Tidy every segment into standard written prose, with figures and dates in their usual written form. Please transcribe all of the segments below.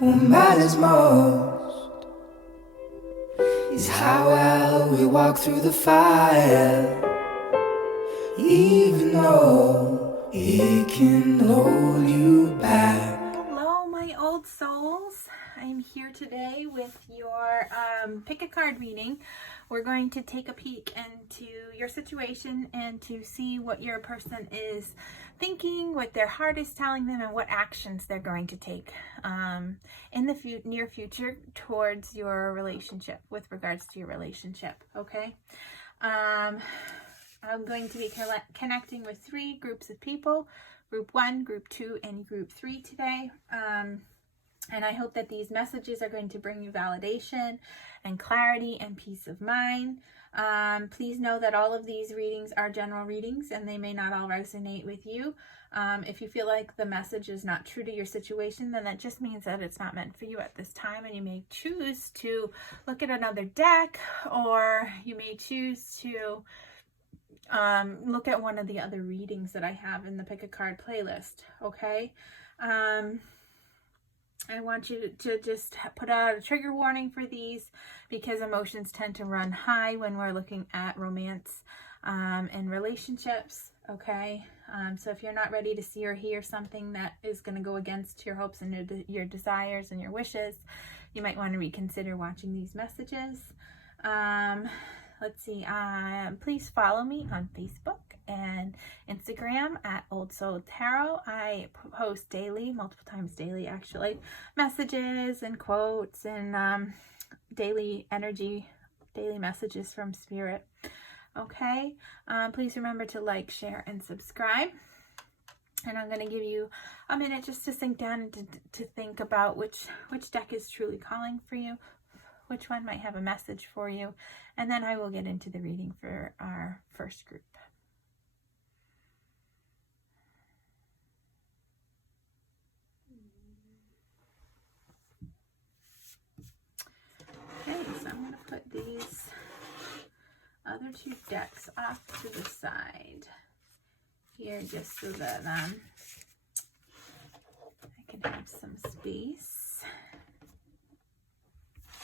What matters most is how well we walk through the fire, even though it can hold you back. Hello, my old souls. I'm here today with your pick a card reading. We're going to take a peek into your situation and to see what your person is thinking, what their heart is telling them, and what actions they're going to take in the near future towards your relationship, with regards to your relationship, okay? I'm going to be connecting with 3 groups of people, Group 1, Group 2, and Group 3 today. And I hope that these messages are going to bring you validation and clarity and peace of mind. Please know that all of these readings are general readings and they may not all resonate with you. If you feel like the message is not true to your situation, then that just means that it's not meant for you at this time, and you may choose to look at another deck, or you may choose to look at one of the other readings that I have in the Pick a Card playlist, okay? I want you to just put out a trigger warning for these, because emotions tend to run high when we're looking at romance and relationships, okay? So if you're not ready to see or hear something that is going to go against your hopes and your desires and your wishes, you might want to reconsider watching these messages. Let's see, please follow me on Facebook and Instagram at Old Soul Tarot. I post daily, multiple times daily actually, messages and quotes and daily messages from Spirit. Okay, please remember to like, share, and subscribe. And I'm going to give you a minute just to sink down and to think about which deck is truly calling for you, which one might have a message for you, and then I will get into the reading for our first group. Okay, so I'm going to put these other 2 decks off to the side here, just so that I can have some space.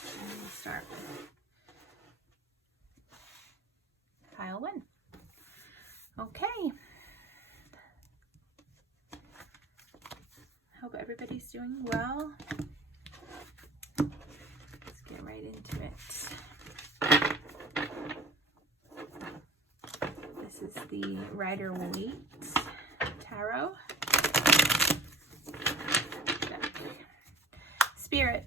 And we'll start with pile 1. Okay. Hope everybody's doing well. Let's get right into it. This is the Rider-Waite Tarot. Spirit,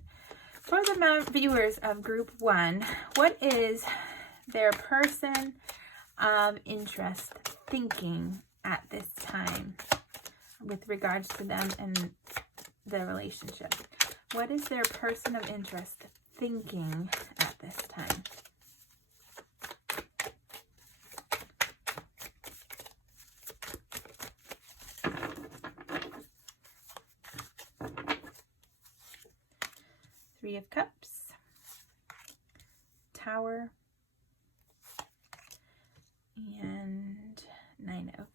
for the viewers of Group 1, what is their person of interest thinking at this time with regards to them and the relationship? What is their person of interest thinking at this time? Three of Cups, Tower, and 9 of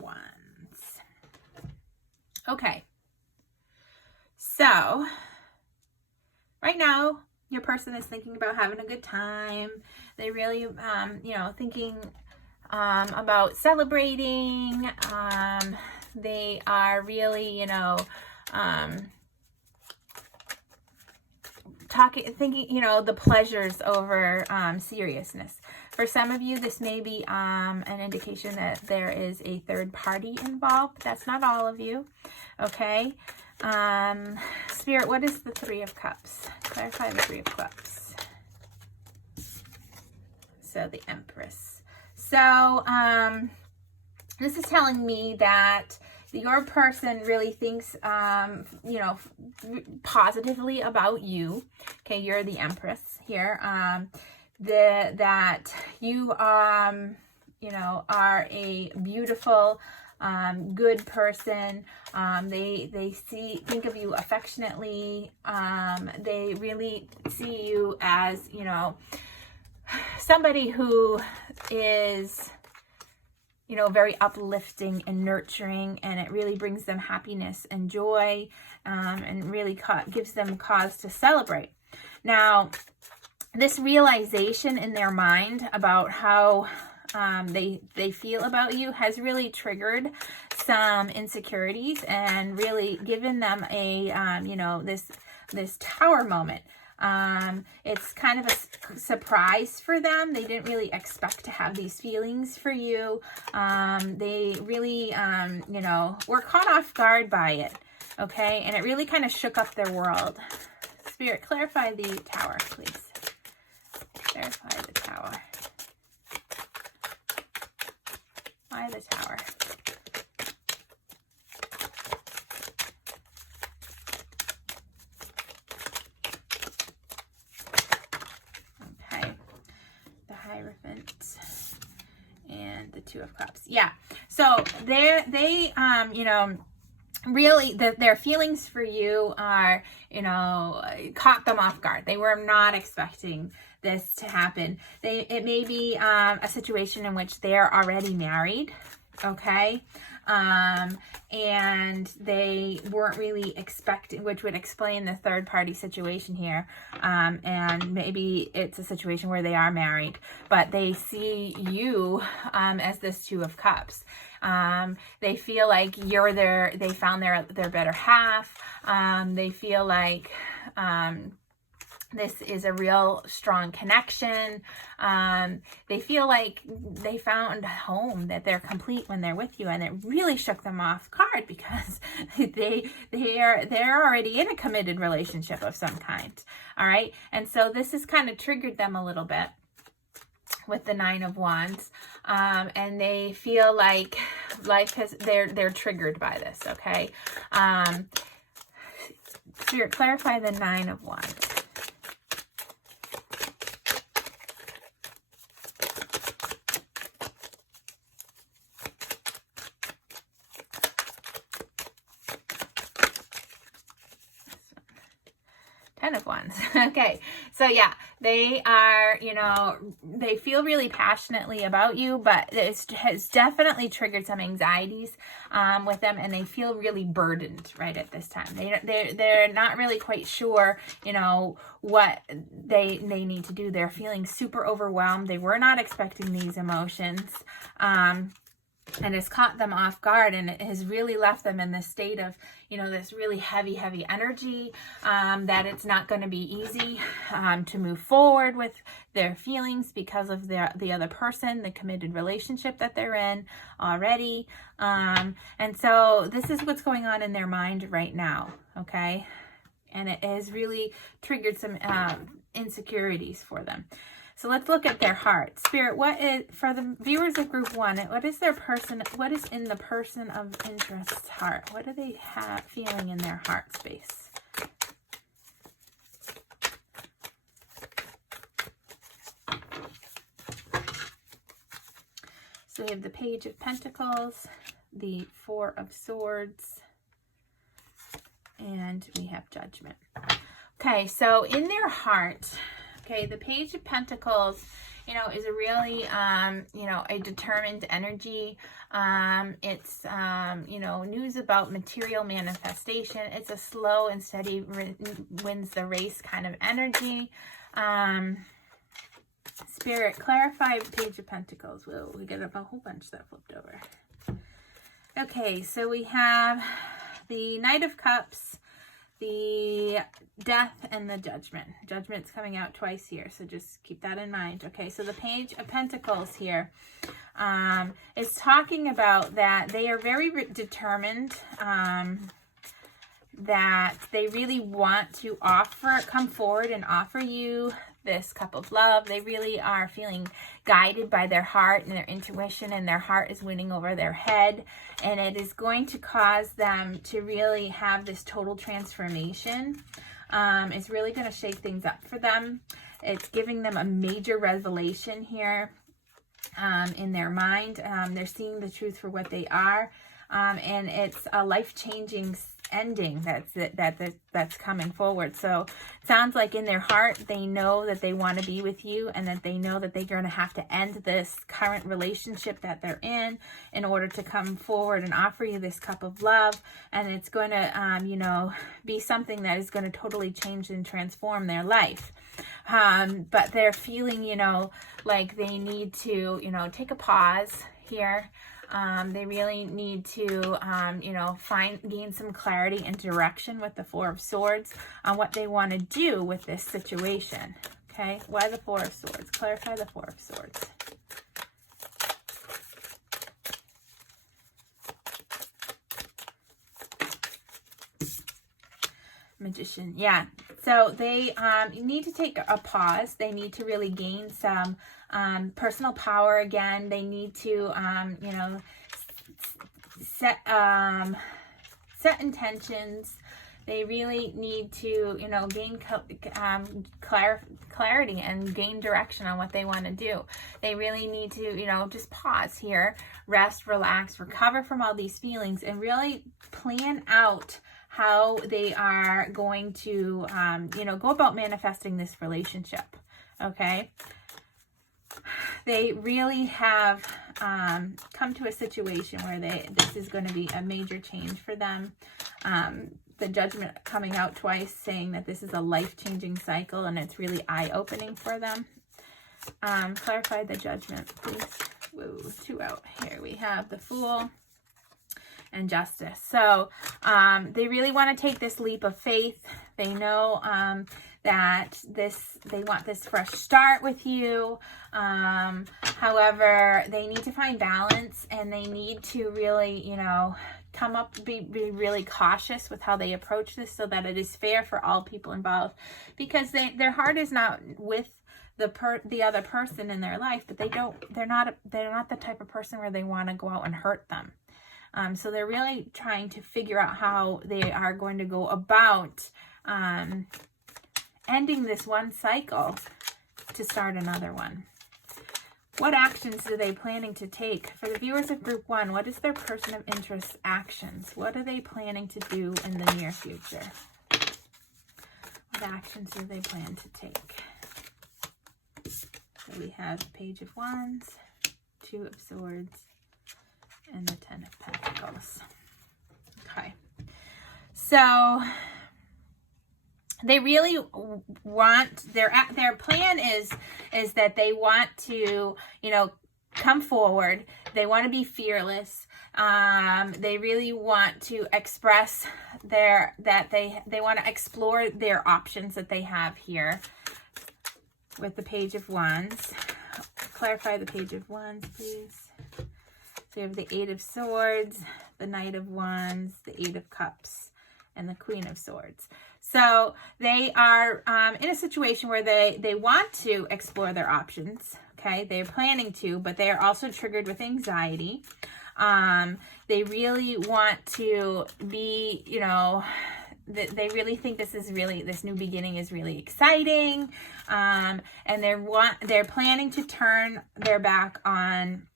Wands. Okay, so right now your person is thinking about having a good time. They really, thinking about celebrating. They are really, thinking, the pleasures over seriousness. For some of you, this may be an indication that there is a third party involved. That's not all of you, okay? Spirit, what is the 3 of Cups? Clarify the 3 of Cups. So the Empress. So this is telling me that your person really thinks, positively about you. Okay, you're the Empress here. That you, are a beautiful, good person. They think of you affectionately. They really see you as, somebody who is very uplifting and nurturing, and it really brings them happiness and joy, and really gives them cause to celebrate. Now, this realization in their mind about how they feel about you has really triggered some insecurities and really given them a this tower moment. It's kind of a surprise for them. They didn't really expect to have these feelings for you. They really were caught off guard by it. Okay, and it really kind of shook up their world. Spirit, clarify the tower, please. Clarify the tower. Why the tower? Okay. The Hierophant and the Two of Cups. Yeah. So they really their feelings for you are, caught them off guard. They were not expecting this to happen. It may be a situation in which they're already married, okay, and they weren't really expecting, which would explain the third party situation here, and maybe it's a situation where they are married, but they see you as this Two of Cups. They feel like they found their better half. They feel like this is a real strong connection. They feel like they found a home, that they're complete when they're with you, and it really shook them off guard because they're already in a committed relationship of some kind. All right, and so this has kind of triggered them a little bit with the Nine of Wands, and they feel like they're triggered by this. Okay, Spirit, clarify the Nine of Wands. Ten of Wands. Okay, so yeah, they are, they feel really passionately about you, but it has definitely triggered some anxieties with them, and they feel really burdened right at this time. They're not really quite sure, what they need to do. They're feeling super overwhelmed. They were not expecting these emotions. And it's caught them off guard, and it has really left them in this state of, this really heavy energy, that it's not going to be easy to move forward with their feelings because of the other person, the committed relationship that they're in already. And so this is what's going on in their mind right now, okay? And it has really triggered some insecurities for them. So let's look at their heart. Spirit, what is, for the viewers of group 1, what is in the person of interest's heart? What do they have feeling in their heart space? So we have the Page of Pentacles, the Four of Swords, and we have Judgment. Okay, so in their heart, okay, the Page of Pentacles, is a really, a determined energy. It's, news about material manifestation. It's a slow and steady wins the race kind of energy. Spirit, clarify Page of Pentacles. We get a whole bunch that flipped over. Okay, so we have the Knight of Cups, the Death, and the Judgment. Judgment's coming out twice here, so just keep that in mind. Okay, so the Page of Pentacles here is talking about that they are very determined, that they really want to come forward and offer you this cup of love. They really are feeling guided by their heart and their intuition, and their heart is winning over their head, and it is going to cause them to really have this total transformation. It's really going to shake things up for them. It's giving them a major revelation here in their mind. They're seeing the truth for what they are, and it's a life-changing ending that's coming forward. So it sounds like in their heart they know that they want to be with you, and that they know that they're going to have to end this current relationship that they're in order to come forward and offer you this cup of love. And it's going to be something that is going to totally change and transform their life. But they're feeling like they need to take a pause here. They really need to, gain some clarity and direction with the Four of Swords on what they want to do with this situation. Okay, why the Four of Swords? Clarify the Four of Swords. Magician, yeah. So they need to take a pause. They need to really gain some personal power again. They need to, set intentions. They really need to, gain clarity and gain direction on what they want to do. They really need to, just pause here, rest, relax, recover from all these feelings, and really plan out how they are going to, go about manifesting this relationship. Okay. They really have come to a situation where this is going to be a major change for them. The Judgment coming out twice, saying that this is a life-changing cycle, and it's really eye-opening for them. Clarify the Judgment, please. Whoa, 2 out. Here we have the Fool and Justice. So they really want to take this leap of faith. They know that they want this fresh start with you. However, they need to find balance, and they need to really, be really cautious with how they approach this, so that it is fair for all people involved, because their heart is not with the other person in their life, but they're not the type of person where they want to go out and hurt them. So they're really trying to figure out how they are going to go about ending this one cycle to start another one. What actions are they planning to take? For the viewers of Group 1, what is their person of interest actions? What are they planning to do in the near future? What actions do they plan to take? So we have the Page of Wands, 2 of Swords, and the 10 of Pentacles. Okay. So they really want, their plan is that they want to, come forward. They want to be fearless. They really want to express they want to explore their options that they have here with the Page of Wands. Clarify the Page of Wands, please. So we have the 8 of Swords, the Knight of Wands, the 8 of Cups, and the Queen of Swords. So they are in a situation where they want to explore their options. Okay, they're planning to, but they are also triggered with anxiety. They really want to be, they really think this new beginning is really exciting. And they're planning to turn their back on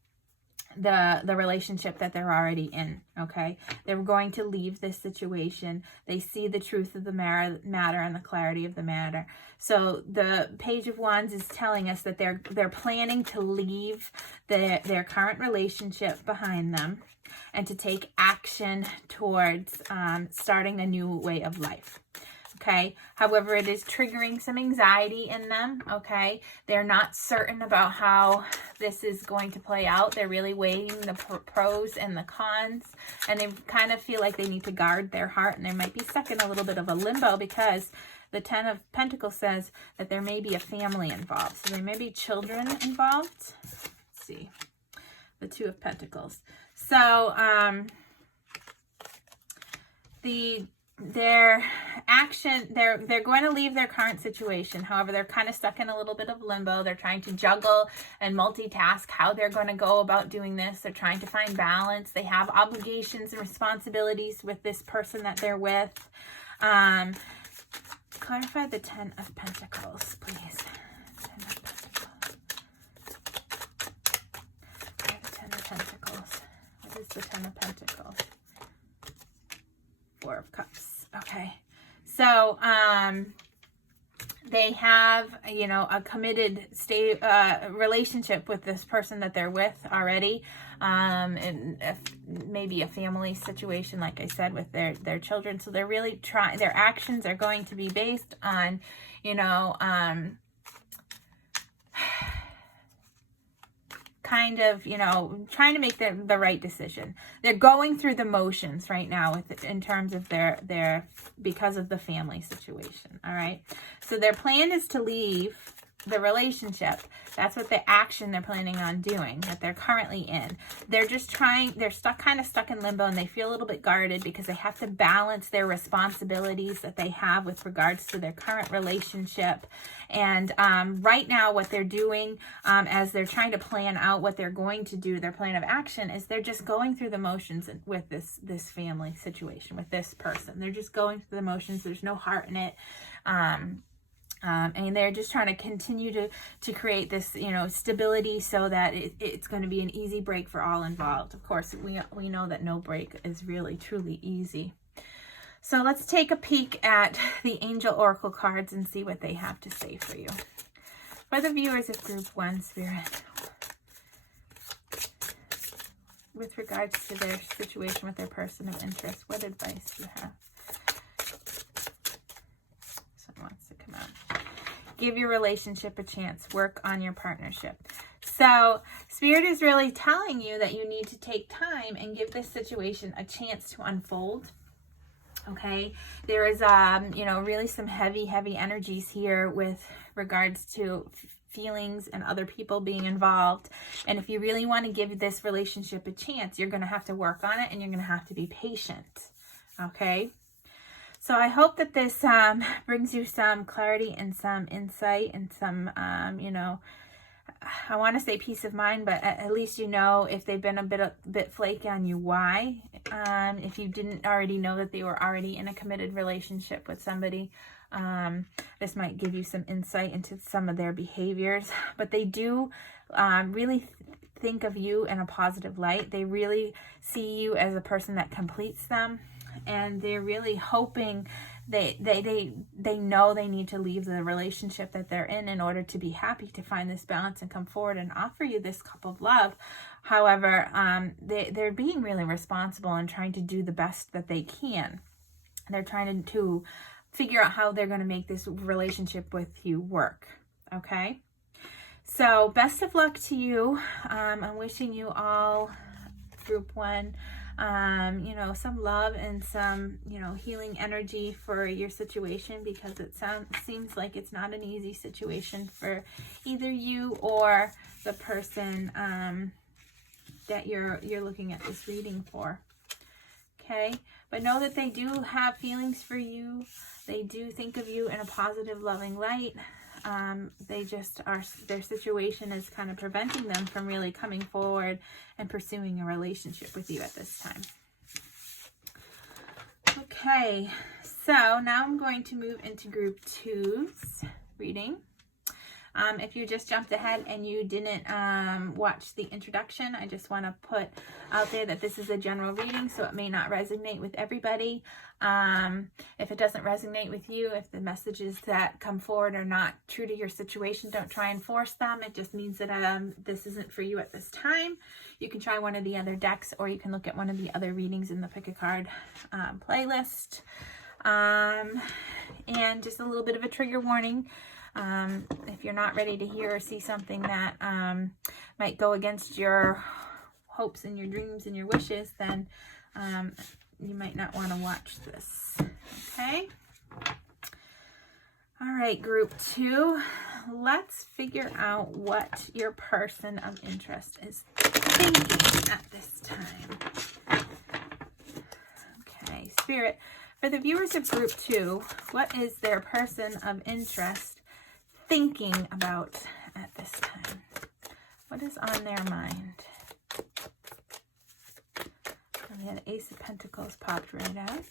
the relationship that they're already in. Okay, they're going to leave this situation. They see the truth of the matter and the clarity of the matter. So the Page of Wands is telling us that they're planning to leave their current relationship behind them and to take action towards starting a new way of life. Okay. However, it is triggering some anxiety in them. Okay. They're not certain about how this is going to play out. They're really weighing the pros and the cons, and they kind of feel like they need to guard their heart, and they might be stuck in a little bit of a limbo because the 10 of Pentacles says that there may be a family involved. So there may be children involved. Let's see. The 2 of Pentacles. So, their action, they're going to leave their current situation. However, they're kind of stuck in a little bit of limbo. They're trying to juggle and multitask how they're going to go about doing this. They're trying to find balance. They have obligations and responsibilities with this person that they're with. Clarify the 10 of Pentacles, please. 10 of Pentacles. The 10 of Pentacles. What is the 10 of Pentacles? 4 Four of Cups. Okay. So, they have, you know, a committed relationship with this person that they're with already. And maybe a family situation, like I said, with their children. So they're really trying, their actions are going to be based on, you know, kind of, you know, trying to make the right decision. They're going through the motions right now with in terms of their because of the family situation. All right. So their plan is to leave the relationship. That's what the action they're planning on doing, that they're currently in. They're just trying, they're kind of stuck in limbo, and they feel a little bit guarded because they have to balance their responsibilities that they have with regards to their current relationship. And right now what they're doing as they're trying to plan out what they're going to do, their plan of action, is they're just going through the motions with this family situation, with this person. They're just going through the motions. There's no heart in it. And they're just trying to continue to create this, you know, stability so that it's going to be an easy break for all involved. Of course, we know that no break is really truly easy. So let's take a peek at the Angel Oracle cards and see what they have to say for you. For the viewers of Group 1, Spirit, with regards to their situation with their person of interest, what advice do you have? Someone wants to come out. Give your relationship a chance. Work on your partnership. So Spirit is really telling you that you need to take time and give this situation a chance to unfold. Okay, there is, you know, really some heavy energies here with regards to feelings and other people being involved. And if you really want to give this relationship a chance, you're going to have to work on it, and you're going to have to be patient. Okay. So I hope that this brings you some clarity and some insight and some, you know, I want to say peace of mind, but at least you know if they've been a bit flaky on you, why. If you didn't already know that they were already in a committed relationship with somebody, this might give you some insight into some of their behaviors. But they do really think of you in a positive light. They really see you as a person that completes them. And they're really hoping they know they need to leave the relationship that they're in order to be happy, to find this balance and come forward and offer you this cup of love. However, they're being really responsible and trying to do the best that they can. They're trying to figure out how they're going to make this relationship with you work. Okay? So best of luck to you. I'm wishing you all, Group 1, you know, some love and some, you know, healing energy for your situation, because it seems like it's not an easy situation for either you or the person that you're looking at this reading for. Okay, but know that they do have feelings for you. They do think of you in a positive, loving light. They just are, their situation is kind of preventing them from really coming forward and pursuing a relationship with you at this time. Okay, so now I'm going to move into Group 2's reading. If you just jumped ahead and you didn't watch the introduction, I just want to put out there that this is a general reading, so it may not resonate with everybody. If it doesn't resonate with you, if the messages that come forward are not true to your situation, don't try and force them. It just means that this isn't for you at this time. You can try one of the other decks, or you can look at one of the other readings in the Pick a Card playlist. And just a little bit of a trigger warning. If you're not ready to hear or see something that might go against your hopes and your dreams and your wishes, then you might not want to watch this. Okay? All right, Group 2. Let's figure out what your person of interest is thinking at this time. Okay, Spirit, for the viewers of Group 2, what is their person of interest thinking about at this time? What is on their mind? We had Ace of Pentacles popped right out.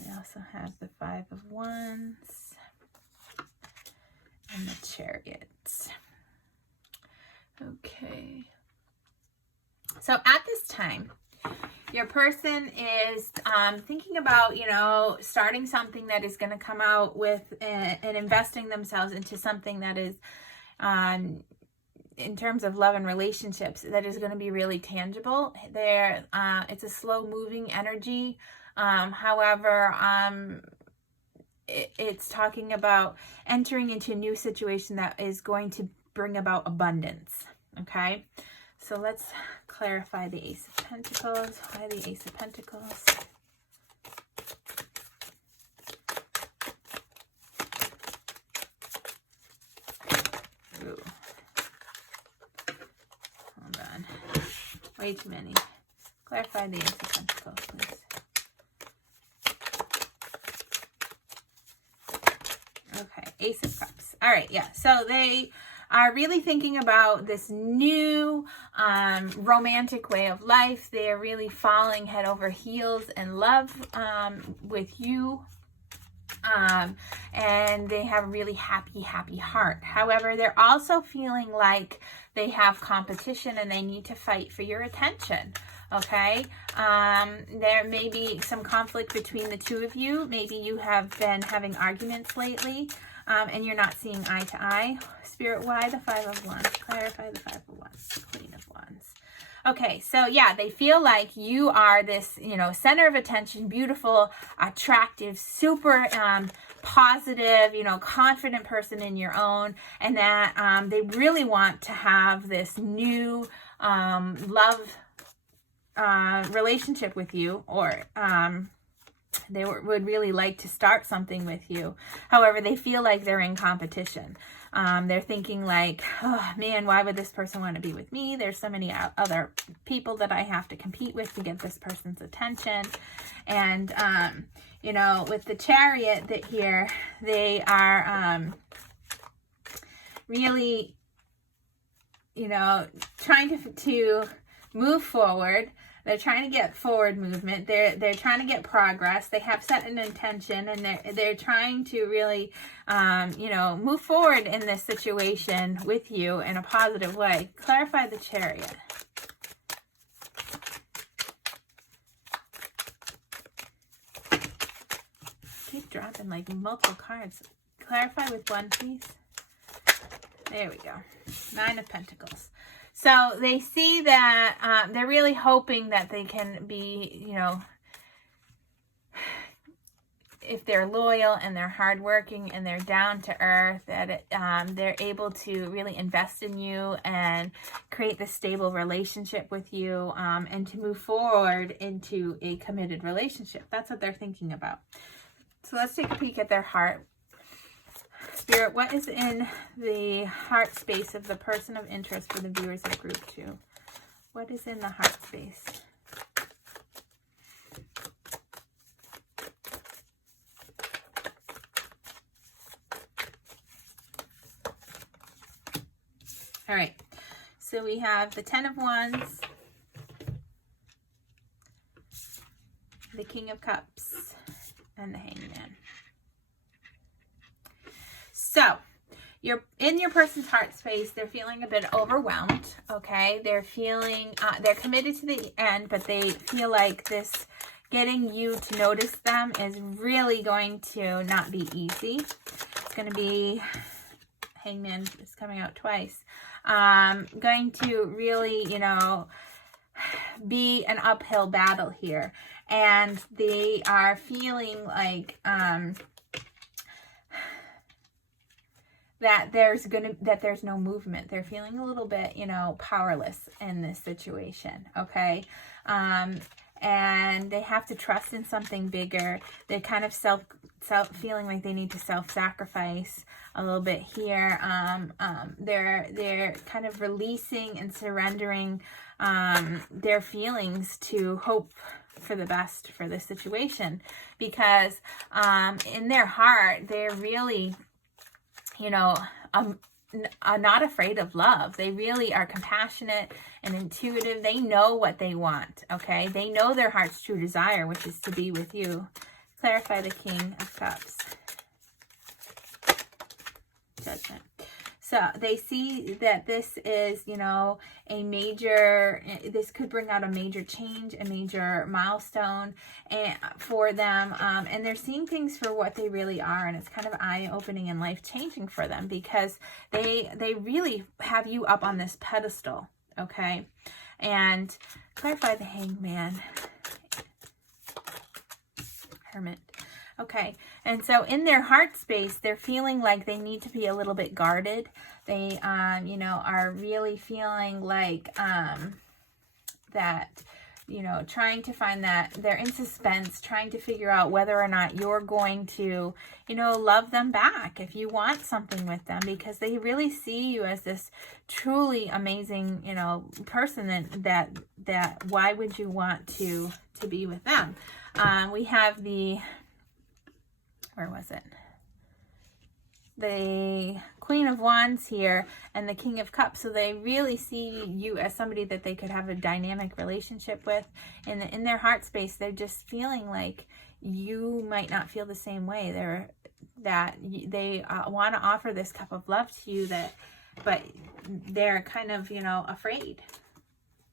We also have the Five of Wands and the Chariot. Okay. So at this time, your person is thinking about, starting something that is going to come out with and investing themselves into something that is, in terms of love and relationships, that is going to be really tangible. It's a slow moving energy. However, it's talking about entering into a new situation that is going to bring about abundance. Okay, so let's clarify the Ace of Pentacles. Why the Ace of Pentacles? Ooh. Hold on. Way too many. Clarify the Ace of Pentacles, please. Okay, Ace of Cups. All right, yeah. So they are really thinking about this new romantic way of life. They are really falling head over heels in love with you. And they have a really happy heart. However, they're also feeling like they have competition and they need to fight for your attention. Okay, there may be some conflict between the two of you. Maybe you have been having arguments lately, and you're not seeing eye to eye. Spirit, why the Five of Wands? Clarify the Five of Wands, the Queen of Wands. Okay, so yeah, they feel like you are this, center of attention, beautiful, attractive, super positive, confident person in your own, and that they really want to have this new love relationship with you, or they would really like to start something with you. However, they feel like they're in competition. They're thinking like, oh man, why would this person want to be with me? There's so many other people that I have to compete with to get this person's attention. And, with the Chariot that here, they are really, trying to move forward. They're trying to get forward movement. They're trying to get progress. They have set an intention, and they're trying to really, move forward in this situation with you in a positive way. Clarify the Chariot. Keep dropping like multiple cards. Clarify with one, please. There we go. Nine of Pentacles. So they see that they're really hoping that they can be, if they're loyal and they're hardworking and they're down to earth, that they're able to really invest in you and create this stable relationship with you, and to move forward into a committed relationship. That's what they're thinking about. So let's take a peek at their heart. Spirit, what is in the heart space of the person of interest for the viewers of Group 2? What is in the heart space? All right. So we have the Ten of Wands, the King of Cups, and the Hangman. So, you're in your person's heart space. They're feeling a bit overwhelmed, okay? They're feeling, they're committed to the end, but they feel like this, getting you to notice them is really going to not be easy. It's going to be, Hangman is coming out twice, going to really, be an uphill battle here. And they are feeling like, that there's no movement. They're feeling a little bit, powerless in this situation, okay? And they have to trust in something bigger. They're kind of feeling like they need to self-sacrifice a little bit here. They're kind of releasing and surrendering their feelings to hope for the best for this situation, because in their heart, they're really, are not afraid of love. They really are compassionate and intuitive. They know what they want, okay? They know their heart's true desire, which is to be with you. Clarify the King of Cups. Judgment. So they see that this is, you know, this could bring out a major change, a major milestone for them. And they're seeing things for what they really are. And it's kind of eye-opening and life-changing for them, because they really have you up on this pedestal, okay? And clarify the Hangman. Hermit. Okay, and so in their heart space, they're feeling like they need to be a little bit guarded. They, you know, are really feeling like that, you know, trying to find that they're in suspense, trying to figure out whether or not you're going to, you know, love them back if you want something with them, because they really see you as this truly amazing, you know, person that why would you want to be with them? We have where was it? The Queen of Wands here and the King of Cups. So they really see you as somebody that they could have a dynamic relationship with. In their heart space, they're just feeling like you might not feel the same way. They want to offer this cup of love to you, but they're kind of, you know, afraid.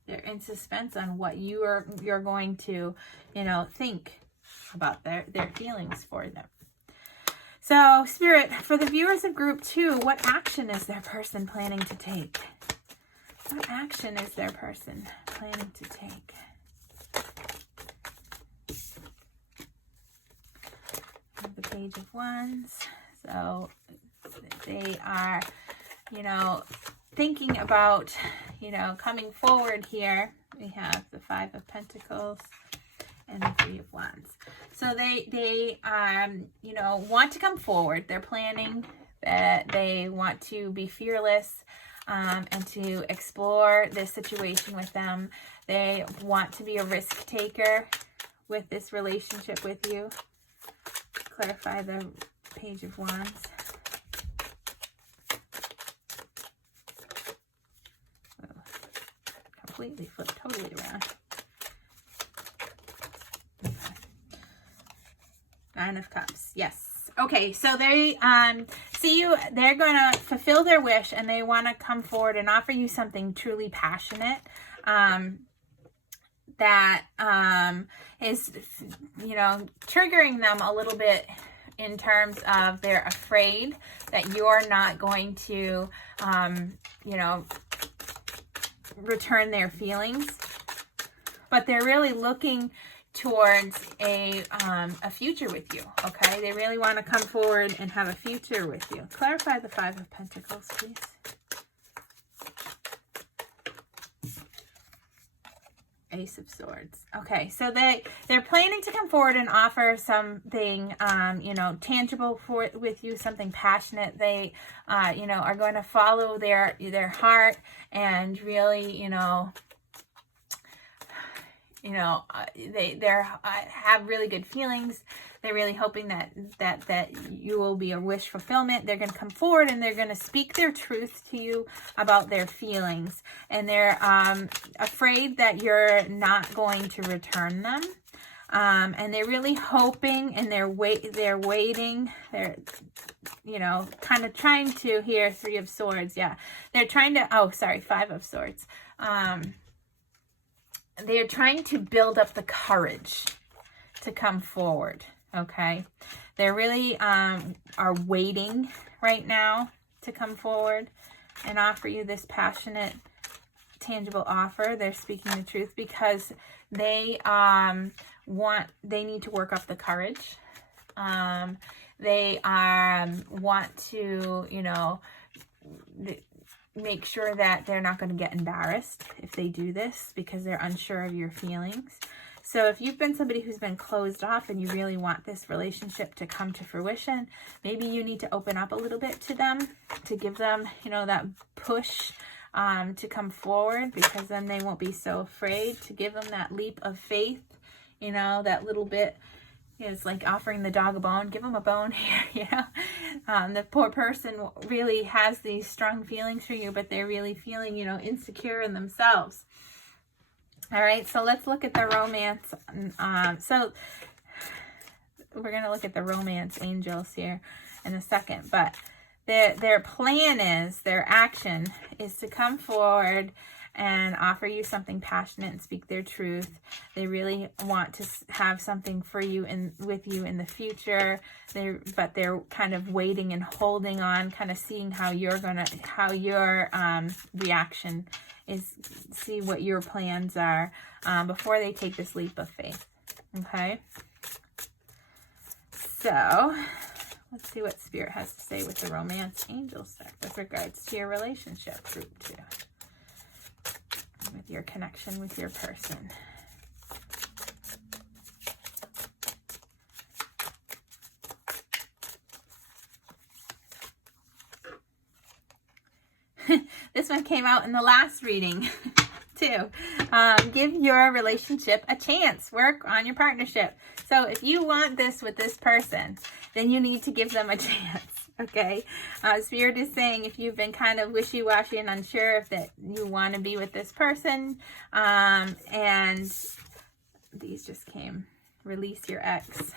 They're in suspense on what you're going to, you know, think about their feelings for them. So, Spirit, for the viewers of Group 2, what action is their person planning to take? What action is their person planning to take? The Page of Wands. So, they are, you know, thinking about, you know, coming forward here. We have the Five of Pentacles and the Three of Wands. So they you know, want to come forward. They're planning that they want to be fearless and to explore this situation with them. They want to be a risk taker with this relationship with you. Clarify the Page of Wands. Completely flipped totally around. Nine of Cups. Yes. Okay, so they see you. They're going to fulfill their wish, and they want to come forward and offer you something truly passionate that is, you know, triggering them a little bit in terms of they're afraid that you're not going to, you know, return their feelings, but they're really looking towards a future with you. Okay, they really want to come forward and have a future with you. Clarify the Five of Pentacles, please. Ace of Swords. Okay, so they're planning to come forward and offer something, you know, tangible with you, something passionate. They, you know, are going to follow their heart and really, you know, they have really good feelings. They're really hoping that you will be a wish fulfillment. They're going to come forward and they're going to speak their truth to you about their feelings. And they're afraid that you're not going to return them. And they're really hoping, and they're waiting. They're, you know, kind of trying to hear Three of Swords. Yeah, they're trying to. Oh, sorry, Five of Swords. They're trying to build up the courage to come forward, okay? They really are waiting right now to come forward and offer you this passionate, tangible offer. They're speaking the truth because they need to work up the courage. They want to, you know, make sure that they're not going to get embarrassed if they do this because they're unsure of your feelings. So if you've been somebody who's been closed off and you really want this relationship to come to fruition, maybe you need to open up a little bit to them, to give them, you know, that push to come forward, because then they won't be so afraid, to give them that leap of faith, you know, that little bit. It's like offering the dog a bone. Give them a bone here, you know. The poor person really has these strong feelings for you, but they're really feeling, you know, insecure in themselves. All right, so let's look at the romance. So we're going to look at the romance angels here in a second, but their plan is, their action is to come forward and offer you something passionate and speak their truth. They really want to have something for you and with you in the future. But they're kind of waiting and holding on, kind of seeing how your reaction is, see what your plans are before they take this leap of faith. Okay. So let's see what Spirit has to say with the Romance Angels deck with regards to your relationship, group 2. With your connection with your person. This one came out in the last reading too. Give your relationship a chance. Work on your partnership. So if you want this with this person, then you need to give them a chance. Okay, Spirit is saying if you've been kind of wishy-washy and unsure if that you want to be with this person, and these just came, release your ex,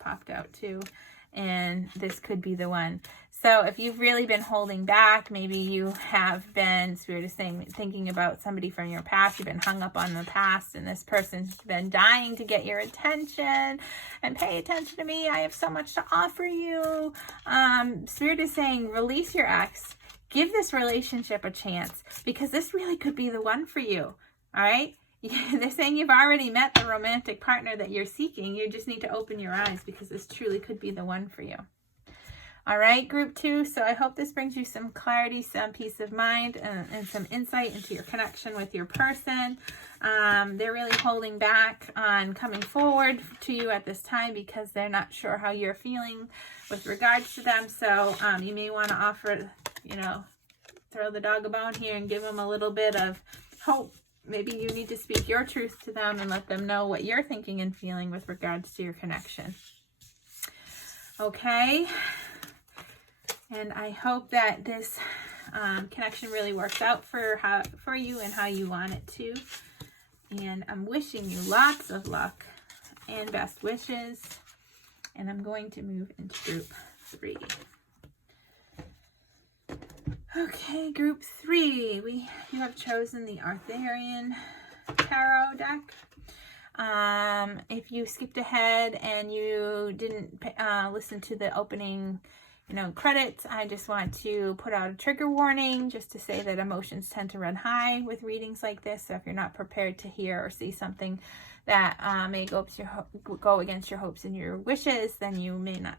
popped out too, and this could be the one. So if you've really been holding back, maybe you have been, Spirit is saying, thinking about somebody from your past, you've been hung up on the past, and this person's been dying to get your attention, and pay attention to me, I have so much to offer you. Spirit is saying, release your ex, give this relationship a chance, because this really could be the one for you, all right? They're saying you've already met the romantic partner that you're seeking. You just need to open your eyes, because this truly could be the one for you. All right, group 2. So I hope this brings you some clarity, some peace of mind, and some insight into your connection with your person. They're really holding back on coming forward to you at this time because they're not sure how you're feeling with regards to them. So you may want to offer, throw the dog a bone here and give them a little bit of hope. Maybe you need to speak your truth to them and let them know what you're thinking and feeling with regards to your connection. Okay. And I hope that this connection really works out for you and how you want it to. And I'm wishing you lots of luck and best wishes. And I'm going to move into group 3. Okay, group 3. You have chosen the Arthurian Tarot deck. If you skipped ahead and you didn't listen to the opening credits, I just want to put out a trigger warning just to say that emotions tend to run high with readings like this. So if you're not prepared to hear or see something that may go against your hopes and your wishes, then you may not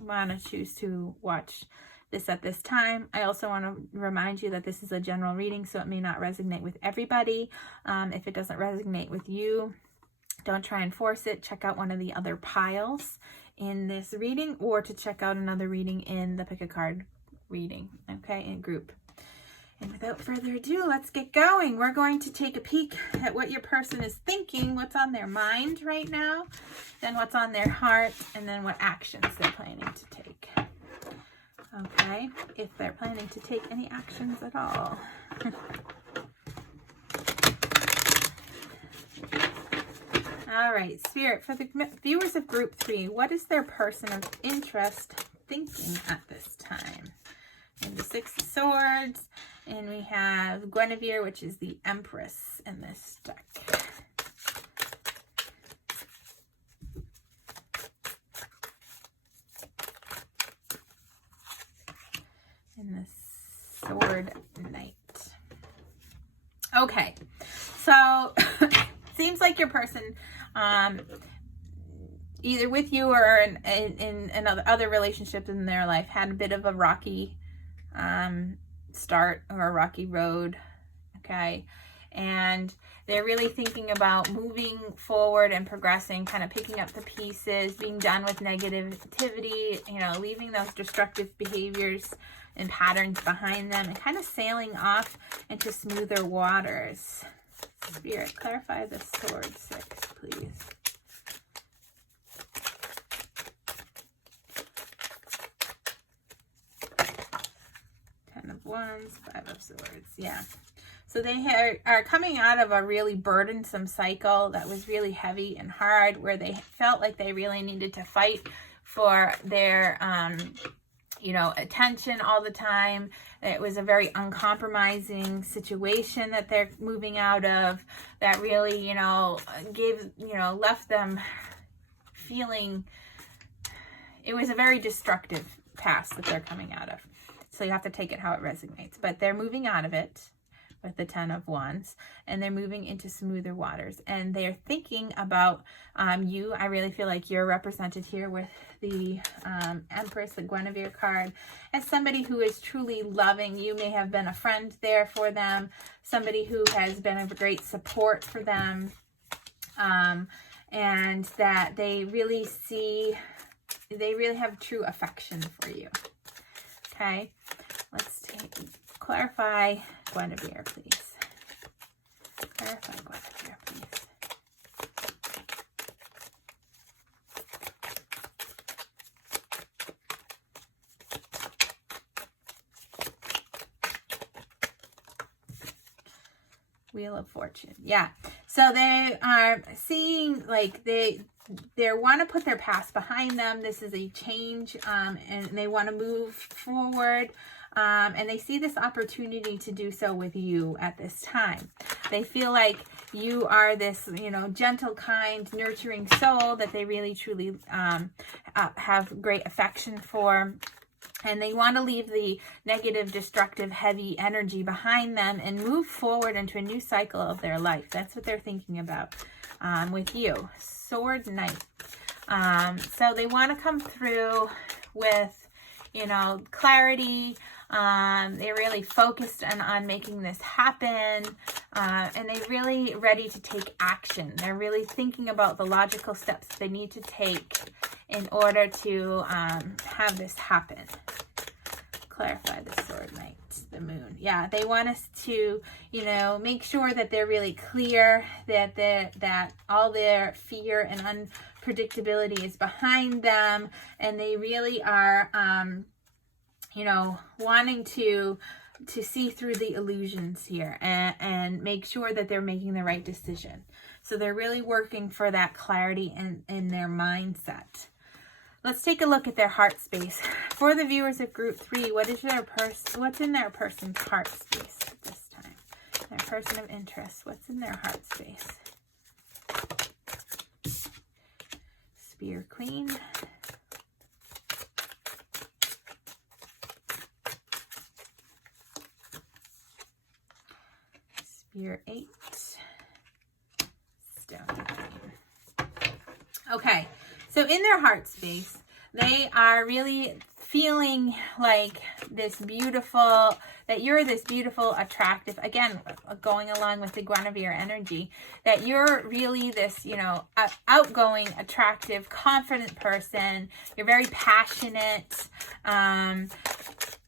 want to choose to watch this at this time. I also want to remind you that this is a general reading, so it may not resonate with everybody. If it doesn't resonate with you, don't try and force it. Check out one of the other piles in this reading, or to check out another reading in the Pick a Card reading, okay, in group. And without further ado, let's get going. We're going to take a peek at what your person is thinking, what's on their mind right now, then what's on their heart, and then what actions they're planning to take. Okay, if they're planning to take any actions at all. All right, Spirit, for the viewers of group 3, what is their person of interest thinking at this time? And the 6 of Swords, and we have Guinevere, which is the Empress in this deck. And the Sword Knight. Okay, so seems like your person, either with you or in other relationships in their life, had a bit of a rocky start or a rocky road, okay? And they're really thinking about moving forward and progressing, kind of picking up the pieces, being done with negativity, leaving those destructive behaviors and patterns behind them, and kind of sailing off into smoother waters. Spirit, clarify the Sword 6, please. Ten of Wands, 5 of Swords. Yeah. So they are coming out of a really burdensome cycle that was really heavy and hard, where they felt like they really needed to fight for their attention all the time. It was a very uncompromising situation that they're moving out of, that really, left them feeling, it was a very destructive past that they're coming out of. So you have to take it how it resonates. But they're moving out of it with the 10 of Wands, and they're moving into smoother waters, and they're thinking about you. I really feel like you're represented here with the Empress, the Guinevere card, as somebody who is truly loving. You may have been a friend there for them, somebody who has been a great support for them, and that they really have true affection for you. Okay, let's clarify Guinevere, please. Clarify Guinevere, please. Wheel of Fortune. Yeah. So they are seeing, like, they want to put their past behind them. This is a change, and they want to move forward. And they see this opportunity to do so with you at this time. They feel like you are this, gentle, kind, nurturing soul that they really, truly have great affection for. And they want to leave the negative, destructive, heavy energy behind them and move forward into a new cycle of their life. That's what they're thinking about with you. Sword Knight. So they want to come through with, clarity. They're really focused on making this happen, and they're really ready to take action. They're really thinking about the logical steps they need to take in order to have this happen. Clarify the Sword Knight, the Moon. Yeah, they want us to, make sure that they're really clear, that all their fear and unpredictability is behind them, and they really are wanting to see through the illusions here and make sure that they're making the right decision. So they're really working for that clarity in their mindset. Let's take a look at their heart space. For the viewers of group 3, what's in their person's heart space at this time? Their person of interest, what's in their heart space? Spear Queen. Spear 8. Stone Queen. Okay, so in their heart space, they are really feeling like that you're this beautiful, attractive, again, going along with the Guinevere energy, that you're really this, outgoing, attractive, confident person. You're very passionate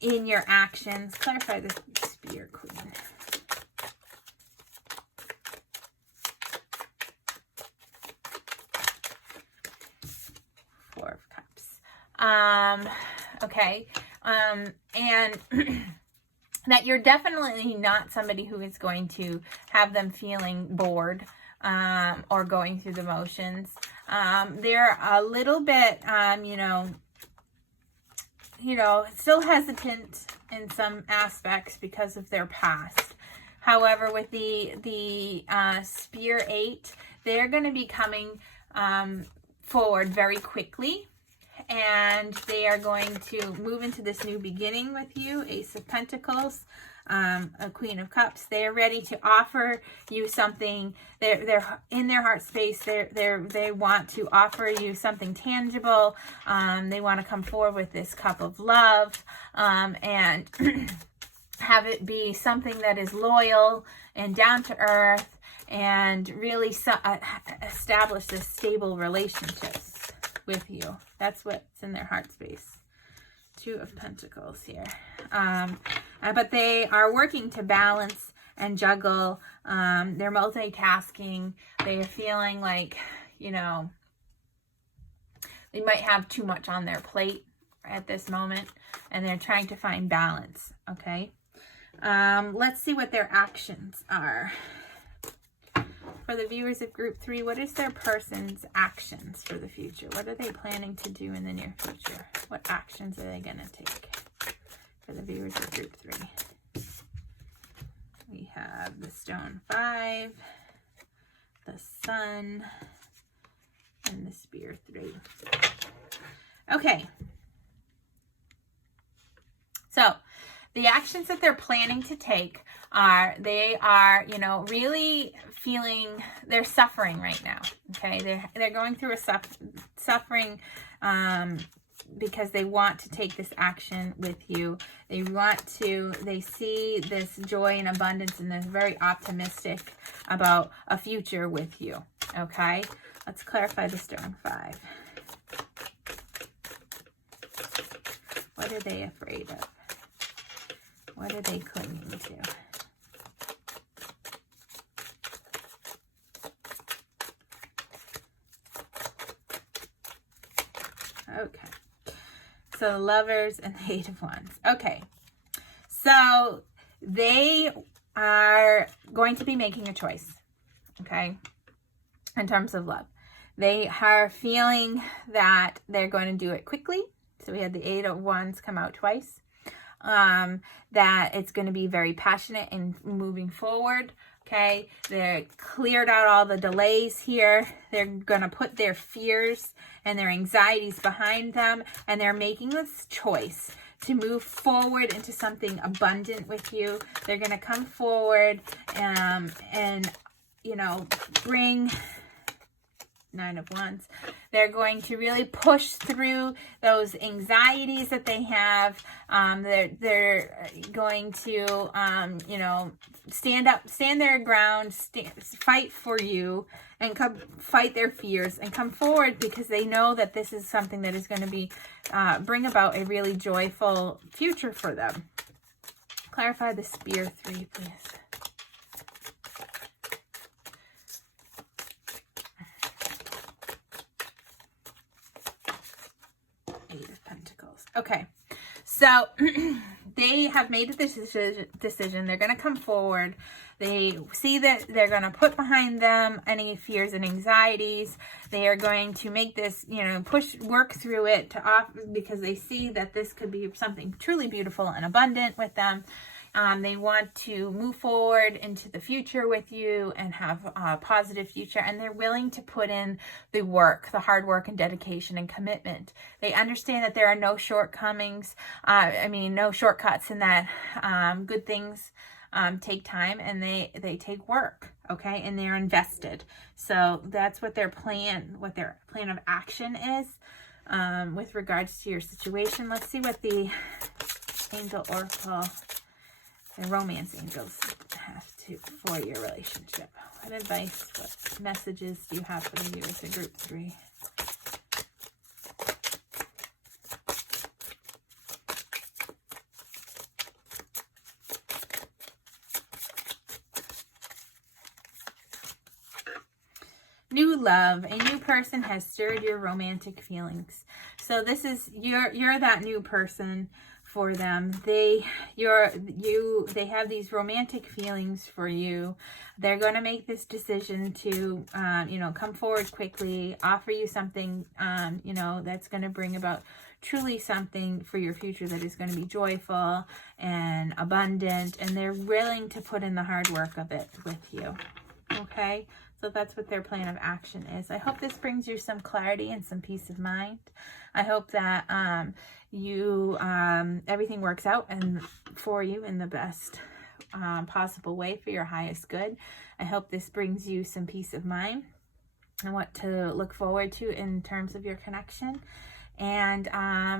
in your actions. Clarify the Spear Queen. Four of Cups. Okay. And that you're definitely not somebody who is going to have them feeling bored or going through the motions. They're a little bit, still hesitant in some aspects because of their past. However, with the Spear 8, they're going to be coming forward very quickly, and they are going to move into this new beginning with you. Ace of Pentacles, a Queen of Cups. They're ready to offer you something. They're in their heart space. They want to offer you something tangible. They want to come forward with this cup of love, and have it be something that is loyal and down to earth, and really establish this stable relationships with you. That's what's in their heart space. Two of Pentacles here. But they are working to balance and juggle. They're multitasking. They're feeling like, they might have too much on their plate at this moment, and they're trying to find balance. Okay. Let's see what their actions are. for the viewers of group 3, what is their person's actions for the future? What are they planning to do in the near future? What actions are they going to take for the viewers of group 3? We have the stone 5, the sun, and the spear 3. Okay. So the actions that they're planning to take are, they are, you know, really feeling, they're suffering right now. Okay. They're going through a suffering, because they want to take this action with you. They see this joy and abundance, and they're very optimistic about a future with you. Okay. Let's clarify the stone 5. What are they afraid of? What are they clinging to? Okay. So the Lovers and the 8 of Wands. Okay. So they are going to be making a choice. Okay. In terms of love. They are feeling that they're going to do it quickly. So we had the 8 of Wands come out twice. That it's going to be very passionate and moving forward. Okay, they're cleared out all the delays here. They're going to put their fears and their anxieties behind them, and they're making this choice to move forward into something abundant with you. They're going to come forward and you know, bring 9 of Wands. They're going to really push through those anxieties that they have. They're going to, you know, stand their ground, fight for you, and come fight their fears and come forward, because they know that this is something that is going to be bring about a really joyful future for them. Clarify the spear 3, please. Okay, so they have made the decision. They're going to come forward. They see that they're going to put behind them any fears and anxieties. They are going to make this, you know, work through it because they see that this could be something truly beautiful and abundant with them. They want to move forward into the future with you and have a positive future. And they're willing to put in the work, the hard work and dedication and commitment. They understand that there are no shortcomings. No shortcuts in that. Good things take time, and they take work. Okay. And they're invested. So that's what their plan of action is, with regards to your situation. Let's see what the Angel Oracle, the romance angels, have for your relationship. What advice, what messages do you have for the viewers in group 3? New love. A new person has stirred your romantic feelings. So this is, you're that new person for them. They have these romantic feelings for you. They're going to make this decision to, come forward quickly, offer you something, that's going to bring about truly something for your future that is going to be joyful and abundant. And they're willing to put in the hard work of it with you. Okay. So that's what their plan of action is. I hope this brings you some clarity and some peace of mind. I hope that everything works out and for you in the best possible way for your highest good. I hope this brings you some peace of mind and what to look forward to in terms of your connection. And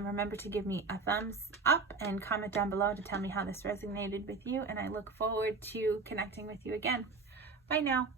remember to give me a thumbs up and comment down below to tell me how this resonated with you. And I look forward to connecting with you again. Bye now.